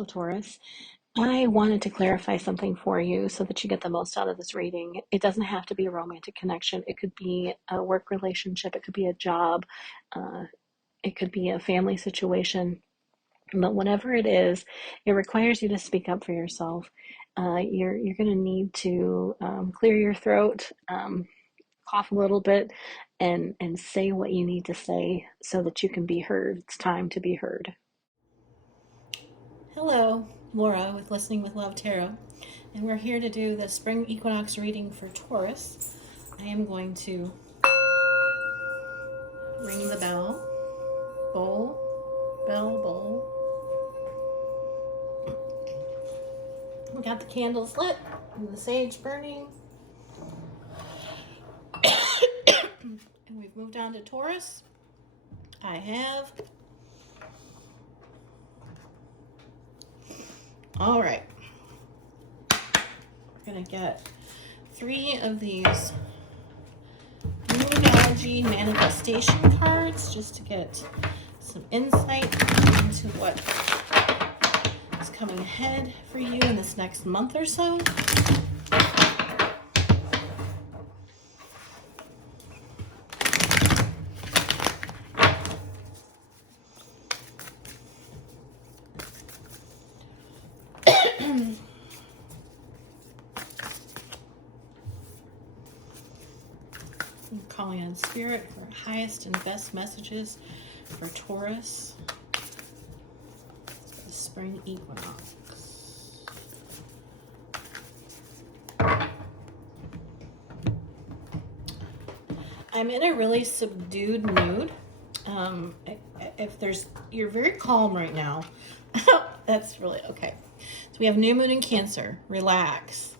Hello, Taurus. I wanted to clarify something for you so that you get the most out of this reading. It doesn't have to be a romantic connection. It could be a work relationship. It could be a job. Uh, it could be a family situation. But whatever it is, it requires you to speak up for yourself. You're going to need to clear your throat, cough a little bit, and say what you need to say so that you can be heard. It's time to be heard. Hello, Laura with Listening with Love Tarot, and we're here to do the spring equinox reading for Taurus. I am going to ring the bell, bowl. We got the candles lit and the sage burning, and we've moved on to Taurus. I have. All right. We're going to get 3 of these numerology manifestation cards just to get some insight into what is coming ahead for you in this next month or so. I'm calling on Spirit for highest and best messages for Taurus, the spring equinox. I'm in a really subdued mood. You're very calm right now. That's really okay. So we have new moon in Cancer. Relax.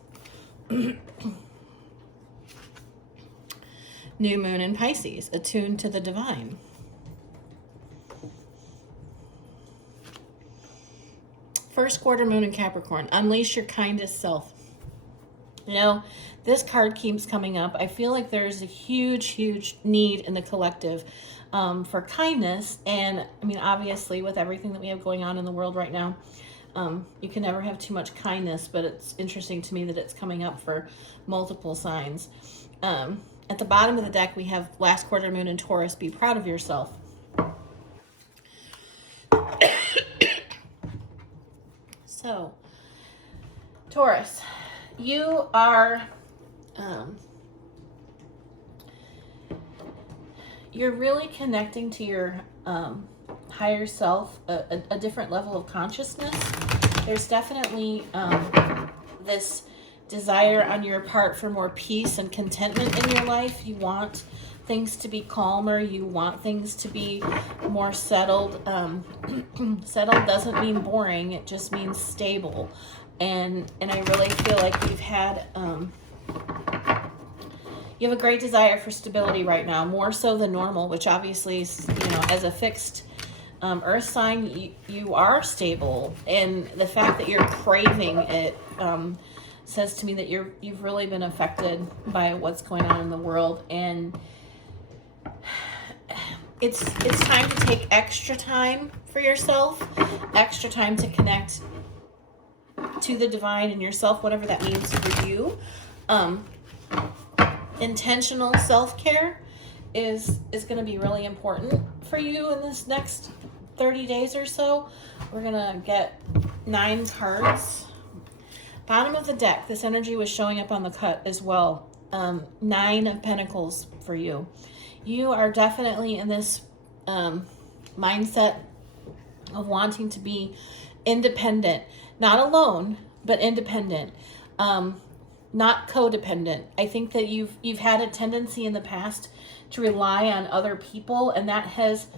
New moon in Pisces, attuned to the divine. First quarter moon in Capricorn, unleash your kindest self. You know, this card keeps coming up. I feel like there's a huge need in the collective for kindness. And I mean, obviously, with everything that we have going on in the world right now, you can never have too much kindness, but it's interesting to me that it's coming up for multiple signs. At the bottom of the deck, we have last quarter moon in Taurus. Be proud of yourself. So, Taurus, you are, you're really connecting to your higher self, a different level of consciousness. There's definitely this desire on your part for more peace and contentment in your life. You want things to be calmer. You want things to be more settled. Settled doesn't mean boring. It just means stable. And I really feel like you've had, you have a great desire for stability right now, more so than normal, which obviously is, as a fixed earth sign, you are stable. And the fact that you're craving it, says to me that you've really been affected by what's going on in the world, and it's time to take extra time for yourself, extra time to connect to the divine and yourself, whatever that means for you. Intentional self-care is going to be really important for you in this next 30 days or so. We're going to get 9 cards. Bottom of the deck, this energy was showing up on the cut as well. 9 of Pentacles for you. You are definitely in this mindset of wanting to be independent. Not alone, but independent. Not codependent. I think that you've had a tendency in the past to rely on other people, and that has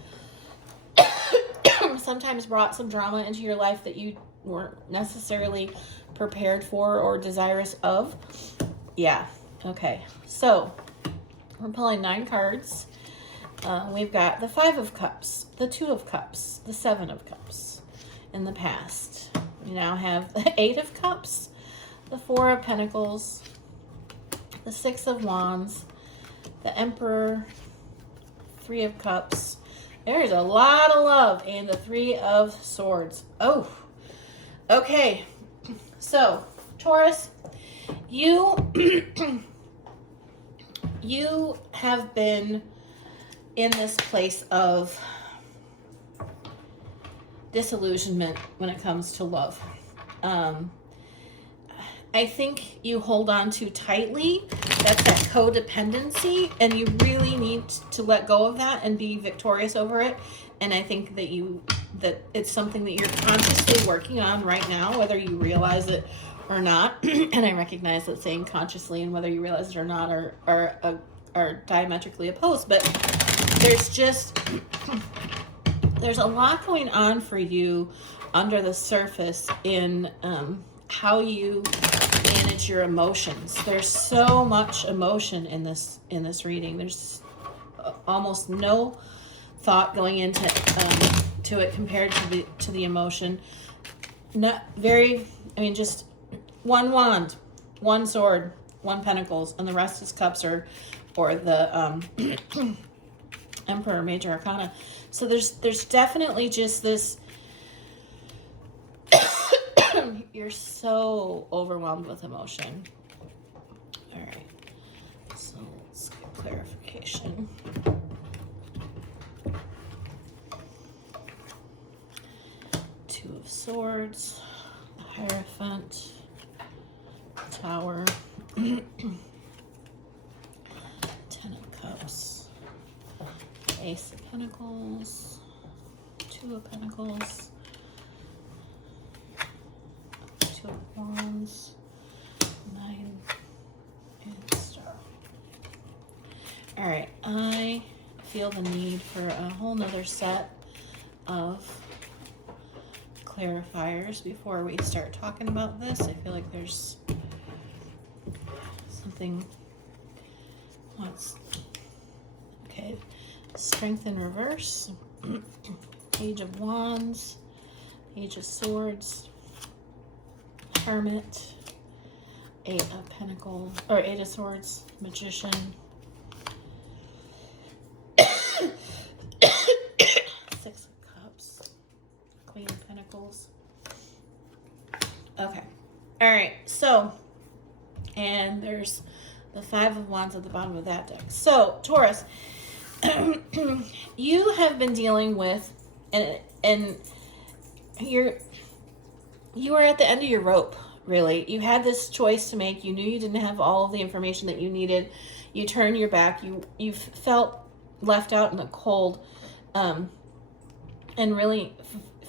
sometimes brought some drama into your life that you weren't necessarily prepared for or desirous of. Yeah. Okay. So we're pulling 9 cards. We've got the 5 of Cups, the 2 of Cups, the 7 of Cups in the past. We now have the 8 of Cups, the 4 of Pentacles, the 6 of Wands, the Emperor, 3 of Cups. There's a lot of love, and the 3 of Swords. Oh, Okay, so Taurus, you you have been in this place of disillusionment when it comes to love. I think you hold on too tightly. That's that codependency, and you really need to let go of that and be victorious over it. And I think that it's something that you're consciously working on right now, whether you realize it or not. And I recognize that saying consciously and whether you realize it or not are diametrically opposed. But there's a lot going on for you under the surface in how you manage your emotions. There's so much emotion in this reading. There's almost no thought going into to it compared to the emotion. Not very. I mean, just one wand, one sword, one pentacles, and the rest is cups or the Emperor, Major Arcana. So there's definitely just this. You're so overwhelmed with emotion. All right, so let's get clarification. Two of Swords, the Hierophant, Tower, 10 of Cups, Ace of Pentacles, 2 of Pentacles, 2 of Wands, 9, and Star. All right, I feel the need for a whole nother set of clarifiers before we start talking about this. I feel like there's something okay. Strength in reverse, Page of Wands, Page of Swords, Hermit, 8 of Pentacles, or 8 of Swords, Magician, 6 of Cups, Queen of Pentacles. Okay. All right. So, and there's the 5 of Wands at the bottom of that deck. So, Taurus, you have been dealing with, and you are at the end of your rope, really. You had this choice to make. You knew you didn't have all of the information that you needed. You turned your back. You felt left out in the cold, and really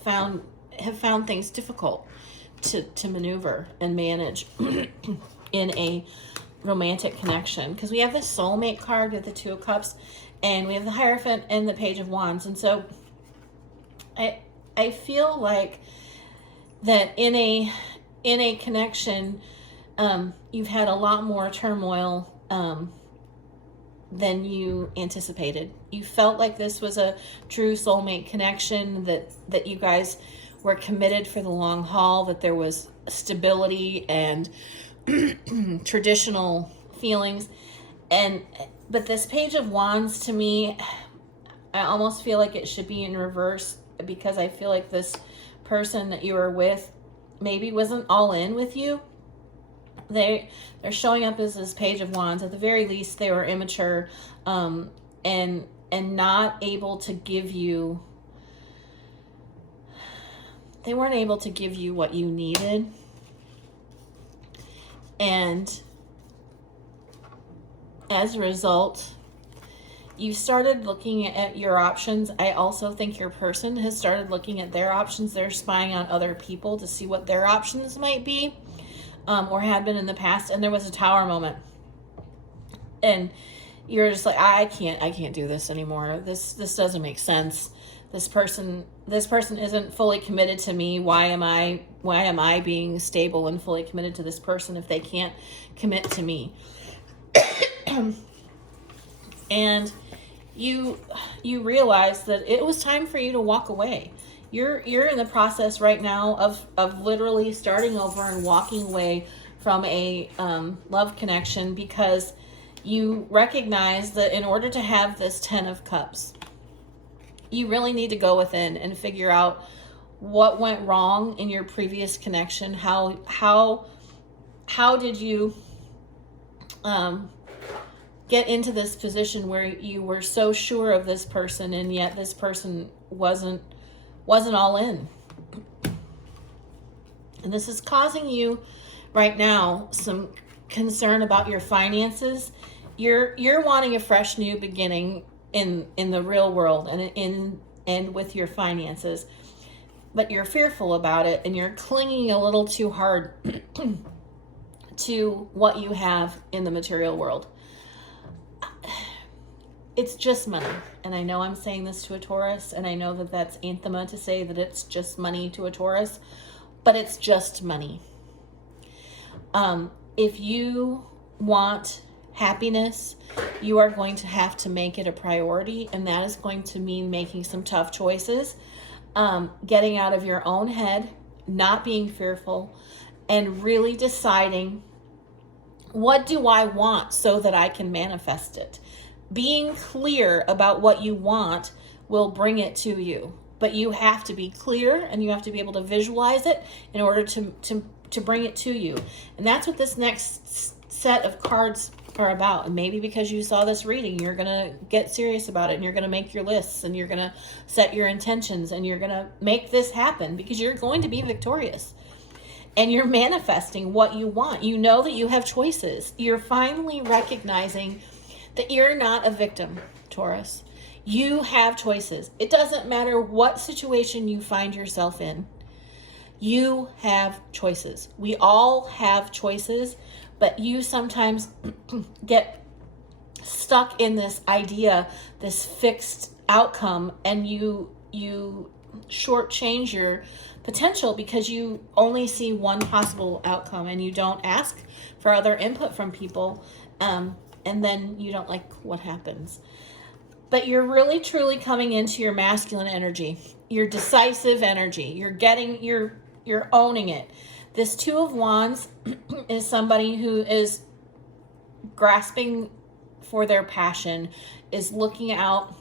have found things difficult to maneuver and manage in a romantic connection. Because we have the soulmate card with the 2 of Cups, and we have the Hierophant and the Page of Wands. And so I feel like that in a connection, you've had a lot more turmoil than you anticipated. You felt like this was a true soulmate connection, that you guys were committed for the long haul, that there was stability and traditional feelings. But this Page of Wands, to me, I almost feel like it should be in reverse, because I feel like this person that you were with maybe wasn't all in with you. They're showing up as this Page of Wands. At the very least, they were immature, and not able to give you. They weren't able to give you what you needed, and as a result, you started looking at your options. I also think your person has started looking at their options. They're spying on other people to see what their options might be, or had been in the past. And there was a Tower moment, and you're just like, I can't do this anymore. This doesn't make sense. This person isn't fully committed to me. Why am I being stable and fully committed to this person if they can't commit to me? And you realize that it was time for you to walk away. You're in the process right now of literally starting over and walking away from a love connection, because you recognize that in order to have this 10 of Cups, you really need to go within and figure out what went wrong in your previous connection. How did you get into this position where you were so sure of this person and yet this person wasn't all in? And this is causing you right now some concern about your finances. You're wanting a fresh new beginning in the real world and with your finances, but you're fearful about it and you're clinging a little too hard to what you have in the material world. It's just money. And I know I'm saying this to a Taurus, and I know that that's anathema to say that it's just money to a Taurus, but it's just money. If you want happiness, you are going to have to make it a priority, and that is going to mean making some tough choices, getting out of your own head, not being fearful, and really deciding, what do I want so that I can manifest it? Being clear about what you want will bring it to you, but you have to be clear and you have to be able to visualize it in order to bring it to you. And that's what this next set of cards are about. And maybe because you saw this reading, you're going to get serious about it, and you're going to make your lists, and you're going to set your intentions, and you're going to make this happen, because you're going to be victorious. And you're manifesting what you want. You know that you have choices. You're finally recognizing that you're not a victim, Taurus. You have choices. It doesn't matter what situation you find yourself in. You have choices. We all have choices, but you sometimes get stuck in this idea, this fixed outcome, and you shortchange your potential because you only see one possible outcome and you don't ask for other input from people, and then you don't like what happens. But you're really truly coming into your masculine energy, your decisive energy. You're owning it. This Two of Wands is somebody who is grasping for their passion, is looking out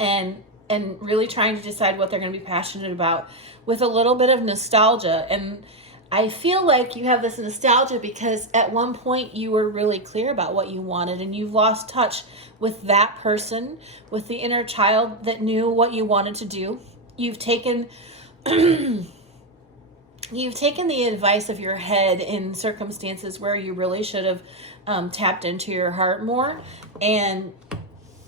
and really trying to decide what they're going to be passionate about with a little bit of nostalgia. And I feel like you have this nostalgia because at one point you were really clear about what you wanted, and you've lost touch with that person, with the inner child that knew what you wanted to do. You've taken the advice of your head in circumstances where you really should have tapped into your heart more. And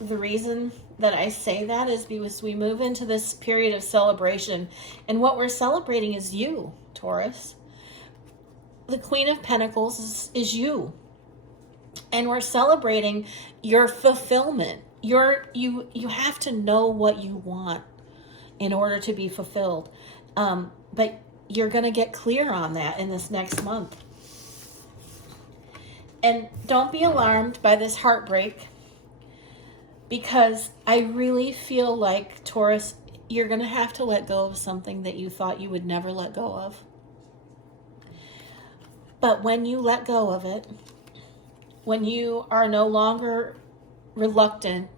the reason that I say that is because we move into this period of celebration, and what we're celebrating is you, Taurus. The Queen of Pentacles is you, and we're celebrating your fulfillment. You have to know what you want in order to be fulfilled, but you're going to get clear on that in this next month. And don't be alarmed by this heartbreak, because I really feel like, Taurus, you're going to have to let go of something that you thought you would never let go of. But when you let go of it, when you are no longer reluctant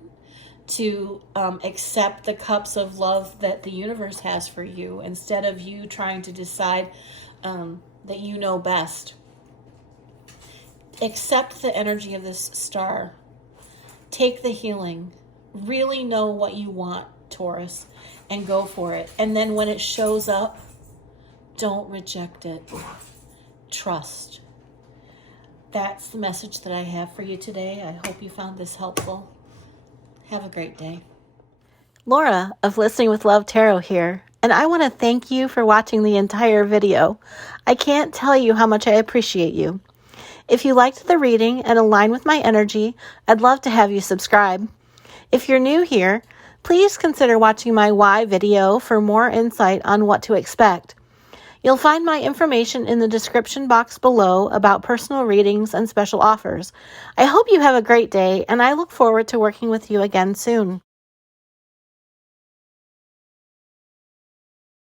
to accept the cups of love that the universe has for you, instead of you trying to decide that you know best, accept the energy of this star. Take the healing. Really know what you want, Taurus, and go for it. And then when it shows up, don't reject it. Trust. That's the message that I have for you today. I hope you found this helpful. Have a great day. Laura of Listening with Love Tarot here, and I want to thank you for watching the entire video. I can't tell you how much I appreciate you. If you liked the reading and align with my energy, I'd love to have you subscribe. If you're new here, please consider watching my why video for more insight on what to expect. You'll find my information in the description box below about personal readings and special offers. I hope you have a great day, and I look forward to working with you again soon.